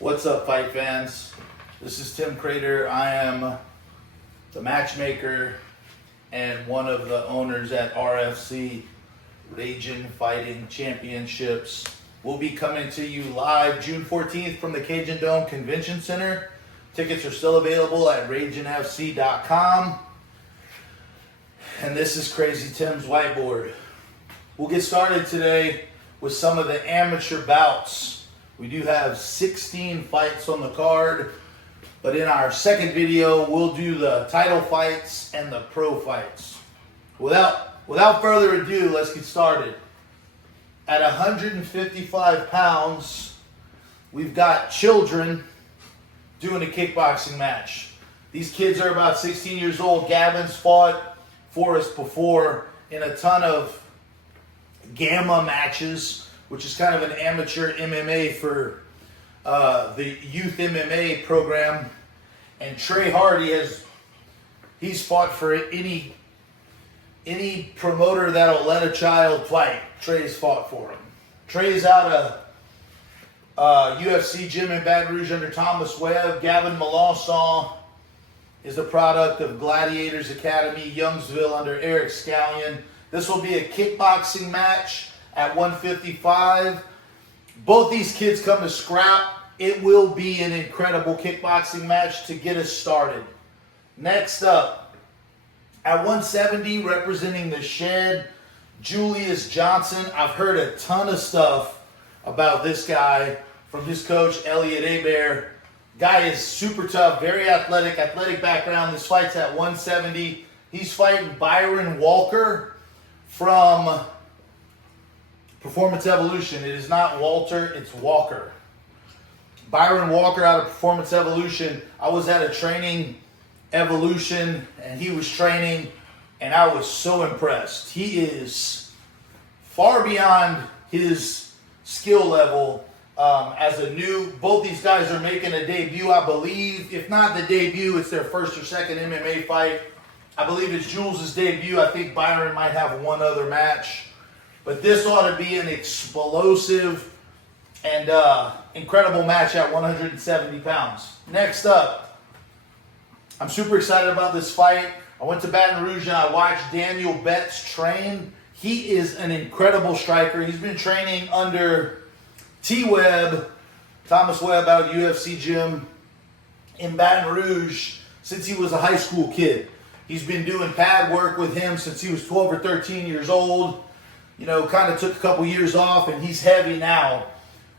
What's up, fight fans? This is Tim Credeur. I am the matchmaker and one of the owners at RFC, Ragin Fighting Championships. We'll be coming to you live June 14th from the Cajundome Convention Center. Tickets are still available at RaginFC.com. And this is Crazy Tim's whiteboard. We'll get started today with some of the amateur bouts. We do have 16 fights on the card, but in our second video, we'll do the title fights and the pro fights. Without further ado, let's get started. At 155 pounds, we've got children doing a kickboxing match. These kids are about 16 years old. Gavin's fought Ferriss before in a ton of gamma matches, which is kind of an amateur MMA for the youth MMA program. And Trey he's fought for any promoter that'll let a child fight. Trey's fought for him. Trey's out of UFC gym in Baton Rouge under Thomas Webb. Gavin Melancon is a product of Gladiators Academy, Youngsville under Eric Scallion. This will be a kickboxing match at 155. Both these kids come to scrap. It will be an incredible kickboxing match to get us started. Next up, at 170, representing the Shed, Julius Johnson. I've heard a ton of stuff about this guy from his coach, Elliot Hebert. Guy is super tough, very athletic background. This fight's at 170. He's fighting Byron Walker from Performance Evolution. It is not Walter, it's Walker. Byron Walker out of Performance Evolution. I was at a training Evolution and he was training and I was so impressed. He is far beyond his skill level as a new. Both these guys are making a debut, I believe. If not the debut, it's their first or second MMA fight. I believe it's Jules' debut. I think Byron might have one other match. But this ought to be an explosive and incredible match at 170 pounds. Next up, I'm super excited about this fight. I went to Baton Rouge and I watched Daniel Betts train. He is an incredible striker. He's been training under Thomas Webb out of UFC gym in Baton Rouge since he was a high school kid. He's been doing pad work with him since he was 12 or 13 years old. You know, kind of took a couple years off, and he's heavy now.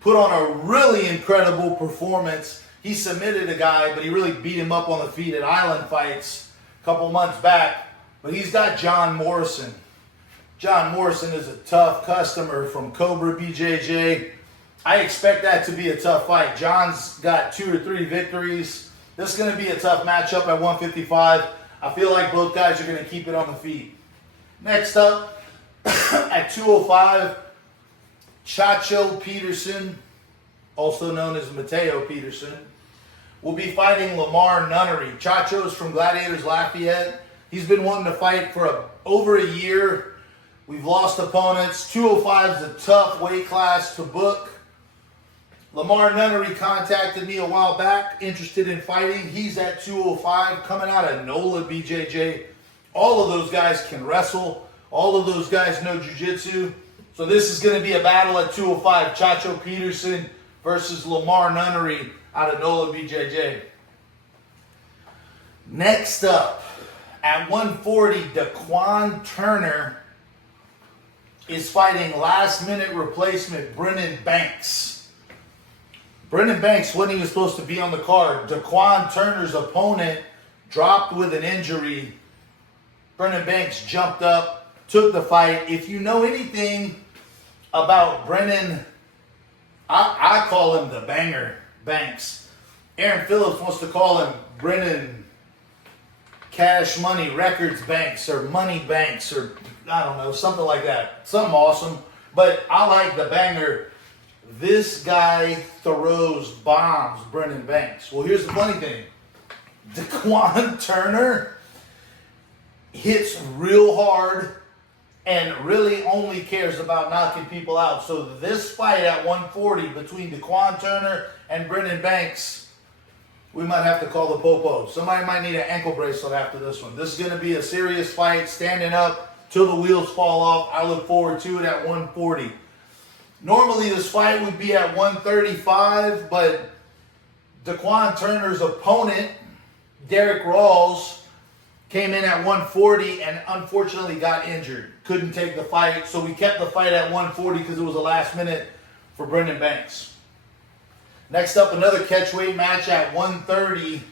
Put on a really incredible performance. He submitted a guy, but he really beat him up on the feet at Island Fights a couple months back. But he's got John Morrison. John Morrison is a tough customer from Cobra BJJ. I expect that to be a tough fight. John's got 2 or 3 victories. This is going to be a tough matchup at 155. I feel like both guys are going to keep it on the feet. Next up, at 205, Chacho Peterson, also known as Mateo Peterson, will be fighting Lamar Nunnery. Chacho is from Gladiators Lafayette. He's been wanting to fight for over a year. We've lost opponents. 205 is a tough weight class to book. Lamar Nunnery contacted me a while back, interested in fighting. He's at 205, coming out of NOLA BJJ. All of those guys can wrestle. All of those guys know jiu-jitsu. So this is going to be a battle at 205. Chacho Peterson versus Lamar Nunnery out of NOLA BJJ. Next up, at 140, Dequan Turner is fighting last-minute replacement Brendon Banks. Brendon Banks wasn't even supposed to be on the card. Dequan Turner's opponent dropped with an injury. Brendon Banks jumped up, took the fight. If you know anything about Brendon, I call him the Banger Banks. Aaron Phillips wants to call him Brendon Cash Money Records Banks or Money Banks or I don't know, something like that. Something awesome. But I like the Banger. This guy throws bombs, Brendon Banks. Well, here's the funny thing. Dequan Turner hits real hard and really only cares about knocking people out. So this fight at 140 between Dequan Turner and Brendon Banks, we might have to call the popo. Somebody might need an ankle bracelet after this one. This is going to be a serious fight, standing up till the wheels fall off. I look forward to it at 140. Normally this fight would be at 135, but Dequan Turner's opponent, Derek Rawls, came in at 140 and unfortunately got injured. Couldn't take the fight, so we kept the fight at 140 because it was a last minute for Brendon Banks. Next up, another catchweight match at 130.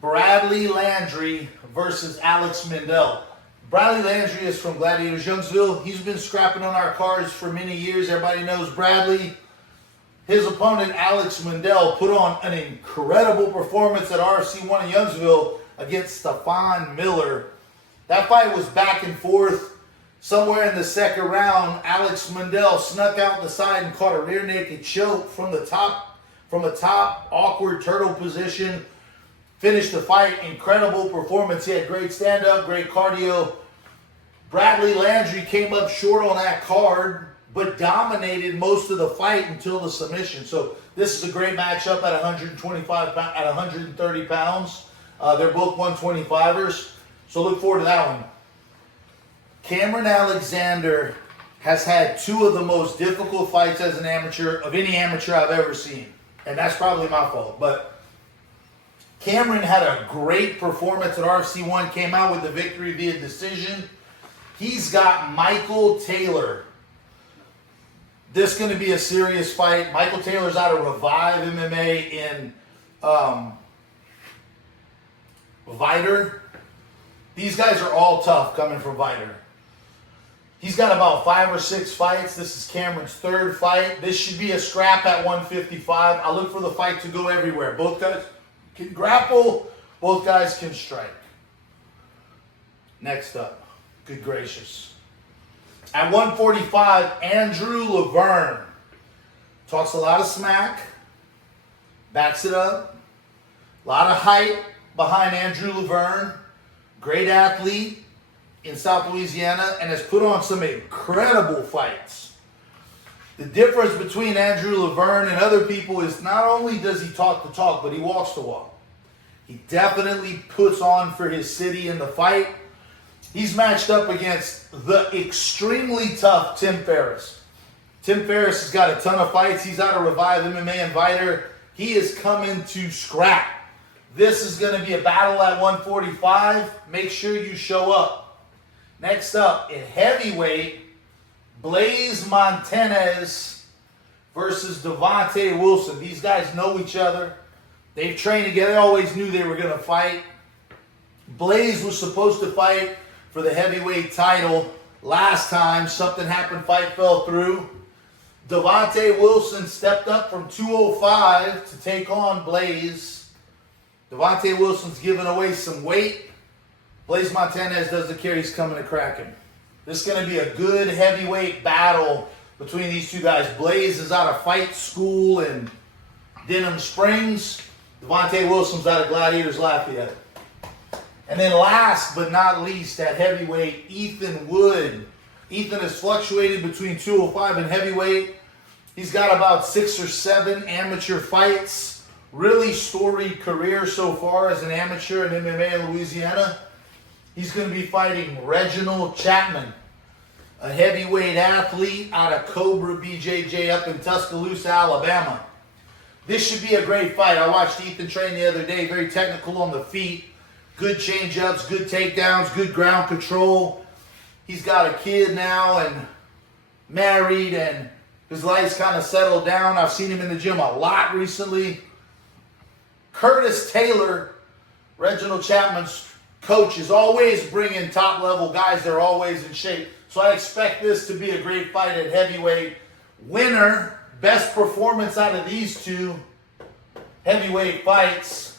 Bradley Landry versus Alex Mundell. Bradley Landry is from Gladiators Youngsville. He's been scrapping on our cards for many years. Everybody knows Bradley. His opponent, Alex Mundell, put on an incredible performance at RFC2 in Youngsville against Stefan Miller. That fight was back and forth. Somewhere in the second round, Alex Mundell snuck out the side and caught a rear naked choke from a top awkward turtle position. Finished the fight. Incredible performance. He had great stand-up, great cardio. Bradley Landry came up short on that card, but dominated most of the fight until the submission. So this is a great matchup at 130 pounds. They're both 125ers, so look forward to that one. Cameron Alexander has had two of the most difficult fights as an amateur of any amateur I've ever seen, and that's probably my fault. But Cameron had a great performance at RFC1, came out with the victory via decision. He's got Michael Taylor. This is going to be a serious fight. Michael Taylor's out of Revive MMA in Viter. These guys are all tough coming from Viter. He's got about 5 or 6 fights. This is Cameron's 3rd fight. This should be a scrap at 155. I look for the fight to go everywhere. Both guys can grapple. Both guys can strike. Next up, good gracious. At 145, Andrew Lavergne talks a lot of smack, backs it up. A lot of hype behind Andrew Lavergne. Great athlete in South Louisiana and has put on some incredible fights. The difference between Andrew Lavergne and other people is not only does he talk the talk, but he walks the walk. He definitely puts on for his city in the fight. He's matched up against the extremely tough Tim Ferriss. Tim Ferriss has got a ton of fights. He's out of Revive MMA and Viter. He is coming to scrap. This is going to be a battle at 145. Make sure you show up. Next up, in heavyweight, Blaze Montanez versus Devontai Wilson. These guys know each other. They've trained together. They always knew they were going to fight. Blaze was supposed to fight for the heavyweight title last time. Something happened. Fight fell through. Devontai Wilson stepped up from 205 to take on Blaze. Devontai Wilson's giving away some weight. Blaze Montanez does the care. He's coming to crack him. This is going to be a good heavyweight battle between these two guys. Blaze is out of Fight School in Denham Springs. Devontai Wilson's out of Gladiators Lafayette. And then last but not least, at heavyweight, Ethan Wood. Ethan has fluctuated between 205 and heavyweight. He's got about 6 or 7 amateur fights. Really storied career so far as an amateur in MMA in Louisiana. He's going to be fighting Reginald Chapman, a heavyweight athlete out of Cobra BJJ up in Tuscaloosa, Alabama. This should be a great fight. I watched Ethan train the other day. Very technical on the feet. Good change-ups, good takedowns, good ground control. He's got a kid now and married, and his life's kind of settled down. I've seen him in the gym a lot recently. Curtis Taylor, Reginald Chapman's coach, is always bringing top-level guys. They're always in shape. So I expect this to be a great fight at heavyweight. Winner, best performance out of these two heavyweight fights,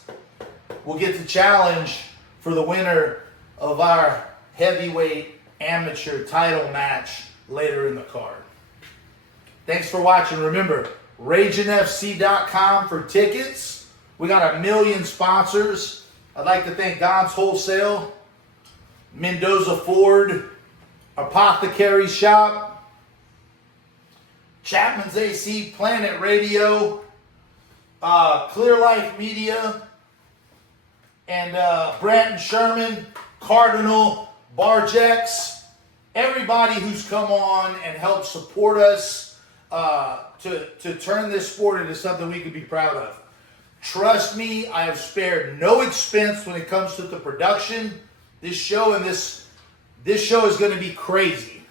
will get the challenge for the winner of our heavyweight amateur title match later in the card. Thanks for watching. Remember, RaginFC.com for tickets. We got 1 million sponsors. I'd like to thank Don's Wholesale, Mendoza Ford, Apothecary Shop, Chapman's AC, Planet Radio, Clear Life Media, and Brandon Sherman, Cardinal, Barjex, everybody who's come on and helped support us to turn this sport into something we could be proud of. Trust me, I have spared no expense when it comes to the production. This show is going to be crazy.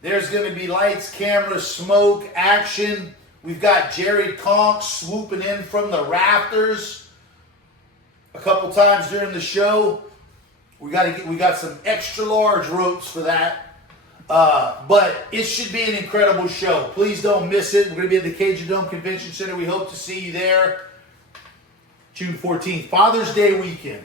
There's going to be lights, cameras, smoke, action. We've got Jared Conk swooping in from the rafters a couple times during the show. We got some extra large ropes for that. But it should be an incredible show. Please don't miss it. We're going to be at the Cajundome Convention Center. We hope to see you there June 14th, Father's Day weekend.